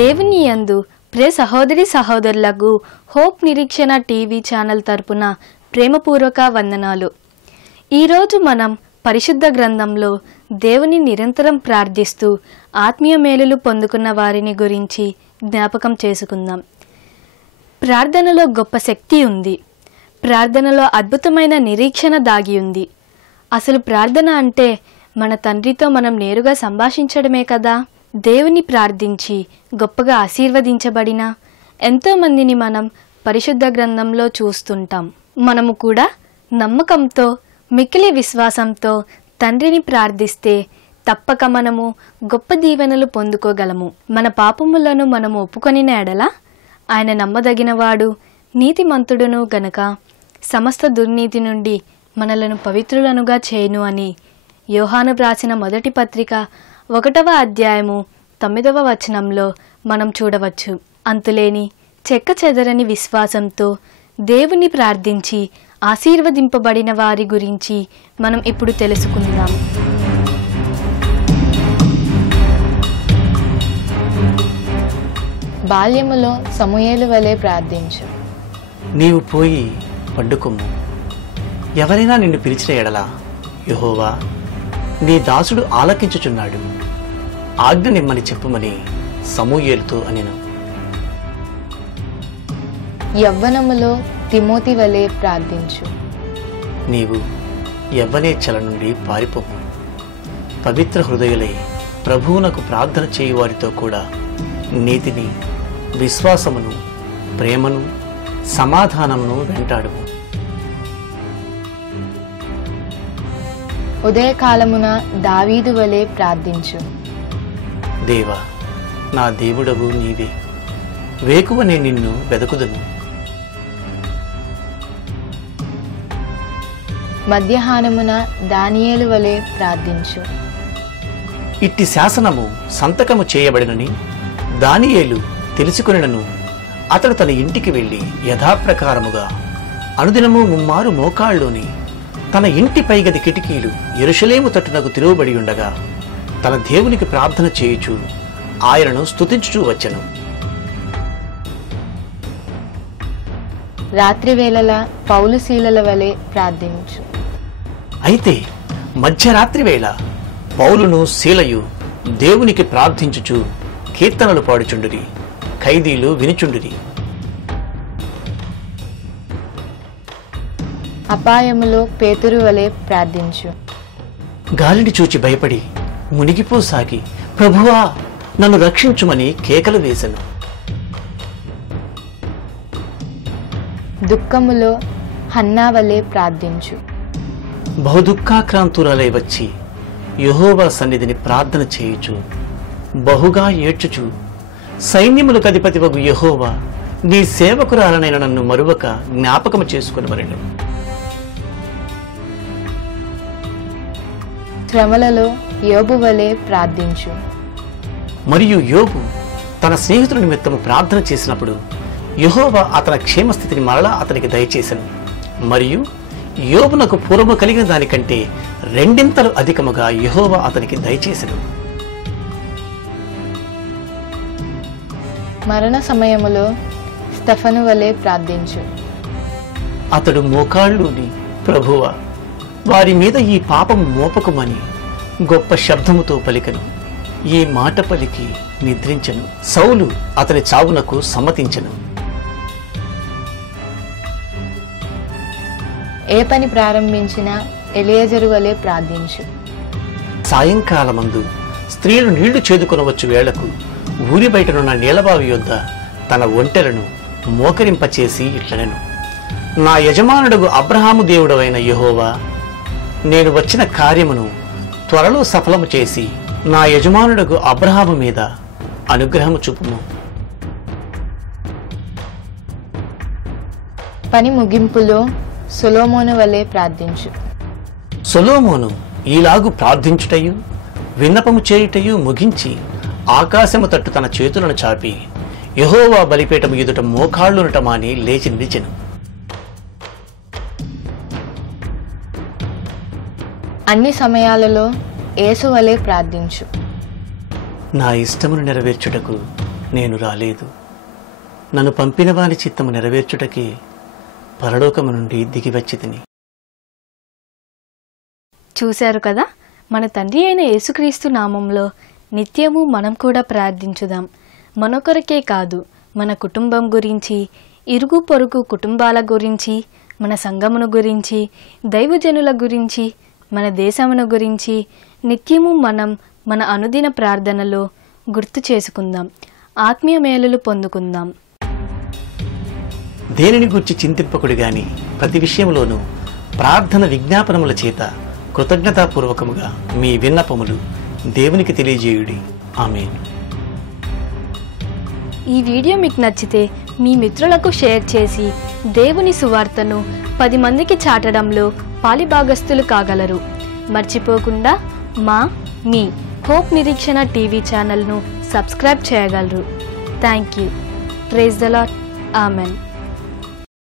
దేవుని యందు ప్రియ సహోదరి సహోదరులకు హోప్ నిరీక్షణ టీవీ ఛానల్ తరపున ప్రేమపూర్వక వందనాలు. ఈరోజు మనం పరిశుద్ధ గ్రంథంలో దేవుని నిరంతరం ప్రార్థిస్తూ ఆత్మీయ మేలులు పొందుకున్న వారిని గురించి జ్ఞాపకం చేసుకుందాం. ప్రార్థనలో గొప్ప శక్తి ఉంది. ప్రార్థనలో అద్భుతమైన నిరీక్షణ దాగి ఉంది. అసలు ప్రార్థన అంటే మన తండ్రితో మనం నేరుగా సంభాషించడమే కదా. దేవుని ప్రార్థించి గొప్పగా ఆశీర్వదించబడిన ఎంతోమందిని మనం పరిశుద్ధ గ్రంథంలో చూస్తుంటాం. మనము కూడా నమ్మకంతో మిక్కిలి విశ్వాసంతో తండ్రిని ప్రార్థిస్తే తప్పక మనము గొప్ప దీవెనలు పొందుకోగలము. మన పాపములను మనము ఒప్పుకొనిన ఎడల ఆయన నమ్మదగినవాడు నీతిమంతుడును గనక సమస్త దుర్నీతి నుండి మనలను పవిత్రులనుగా చేయును అని యోహాను రాసిన మొదటి పత్రిక 1వ అధ్యాయము 9వ వచనంలో మనం చూడవచ్చు. అంతులేని చెక్కచెదరని విశ్వాసంతో దేవుని ప్రార్థించి ఆశీర్వదింపబడిన వారి గురించి మనం ఇప్పుడు తెలుసుకుందాం. బాల్యములో సమూయేలు వలె ప్రార్థించు. నీవు పోయి పండుకొమ్ము. ఎవరైనా నిన్ను పిలిచిన ఎడలా యెహోవా నీ దాసుడు ఆలకించుచున్నాడు, ఆజ్ఞ నిమ్మని చెప్పుమని సమూయేలుతో అనెను. యవ్వనములో తిమోతి వలె ప్రార్థించు. నీవు యవ్వనేచ్ఛల నుండి పారిపోము. పవిత్ర హృదయులై ప్రభువునకు ప్రార్థన చేయువారితో కూడా నీతిని, విశ్వాసమును, ప్రేమను, సమాధానమును వెంటాడుము. ఉదయకాలమున దావీదు వలె ప్రార్థించు. దేవా, నా దేవుడవు నీవే, వేకువనే నిన్ను వెదకుదును. మధ్యాహ్నమున దానియేలు వలె ప్రార్థించు. ఇట్టి శాసనము సంతకము చేయబడినని దానియేలు తెలుసుకొనినను అతడు తన ఇంటికి వెళ్లి యథాప్రకారముగా అనుదినము ముమ్మారు మోకాళ్ళలోని తన ఇంటి పైగది కిటికీలు యెరూషలేము తట్టునకు తిరుగుబడి ఉండగా తన దేవునికి ప్రార్థన చేయుచు ఆయనను స్తుతించుచూ వచ్చెను. రాత్రివేళల పౌలు శీలల వలె ప్రార్థించు. అయితే మధ్యరాత్రి వేళ పౌలును శీలయు దేవునికి ప్రార్థించుచు కీర్తనలు పాడుచుండిరి, ఖైదీలు వినుచుండిరి. అపాయములో పేతురు వలె ప్రార్థించు. గాలిని చూచి భయపడి మునిగిపోసాగి ప్రభువా నన్ను రక్షించుమని కేకలు వేసెను. దుఃఖములో హన్నా వలె ప్రార్థించు. బహుదుఃఖాక్రాంతురాలై వచ్చి యెహోవా సన్నిధిని ప్రార్థన చేయుచు బహుగా ఏడ్చుచు సైన్యములకు అధిపతివగు యెహోవా నీ సేవకురాలనైన నన్ను మరువక జ్ఞాపకము చేసుకునివలెను. శ్రమలలో యోబు వలె ప్రార్థించు. మరియు యోబు తన స్నేహితుల నిమిత్తము ప్రార్థన చేసినప్పుడు యెహోవా అతని క్షేమస్థితిని మరలా అతనికి దయచేసెను. మరియు యోబునకు పూర్వము కలిగిన దానికంటే 2 అధికముగా యెహోవా అతనికి దయచేసెను. మరణ సమయములో స్తెఫను వలె ప్రార్థించు. అతడు మోకాళ్ళుని ప్రభువా వారి మీద ఈ పాపము మోపకుమని గొప్ప శబ్దముతో పలికెను. ఈ మాట పలికి నిద్రించెను. సౌలు అతని చావునకు సమ్మతించెను. ఏ పని ప్రారంభించినా ఎలియజరు వలె ప్రార్థించు. సాయంకాలమందు స్త్రీలు నీళ్లు చేదుకొనవచ్చు వేళకు ఊరి బయటనున్న నీలబావి యొద్ద తన ఒంటెలను మోకరింపచేసి ఇట్లనెను, నా యజమానుడగు అబ్రహాము దేవుడవైన యెహోవా, నేను వచ్చిన కార్యమును త్వరలో సఫలము చేసి నా యజమానుడగు అబ్రహాము మీద అనుగ్రహము చూపుము. పని ముగింపులో సొలొమోను వలె ప్రార్థించు. సొలొమోను ఈలాగు ప్రార్థించుటయు విన్నపము చేయుటయు ముగించి ఆకాశము తట్టు తన చేతులను చాపి యెహోవా బలిపీఠము ఎదుట మోకాళ్ళునట మాని లేచి నిలిచెను. అన్ని సమయాలలో యేసు వలె ప్రార్థించు. నా ఇష్టమును నెరవేర్చుటకు నేను రాలేదు, నన్ను పంపిన వాని చిత్తము నెరవేర్చుటకే పరలోకము నుండి దిగివచ్చి తిని. చూశారు కదా, మన తండ్రి అయిన యేసుక్రీస్తు నామంలో నిత్యము మనం కూడా ప్రార్థించుదాం. మనొకరికే కాదు, మన కుటుంబం గురించి, ఇరుగు పొరుగు కుటుంబాల గురించి, మన సంఘమును గురించి, దైవజనుల గురించి, మన దేశమును గురించి నిత్యము మనం మన అనుదిన ప్రార్థనలో గుర్తు చేసుకుందాం. ఆత్మీయ మేలులు పొందుకుందాం. దేనిని గురించి చింతింపకుడు గాని ప్రతి విషయంలోనూ ప్రార్థన విజ్ఞాపనముల చేత కృతజ్ఞతాపూర్వకముగా మీ విన్నపములు దేవునికి తెలియజేయుడి. ఆమేన్. ఈ వీడియో మీకు నచ్చితే మీ మిత్రులకు షేర్ చేసి దేవుని సువార్తను 10 మందికి చాటడంలో పాలిభాగస్తులు కాగలరు. మర్చిపోకుండా మీ హోప్ నిరీక్షణ టీవీ ఛానల్ను సబ్స్క్రైబ్ చేయగలరు. Thank you. Praise the lord. Amen.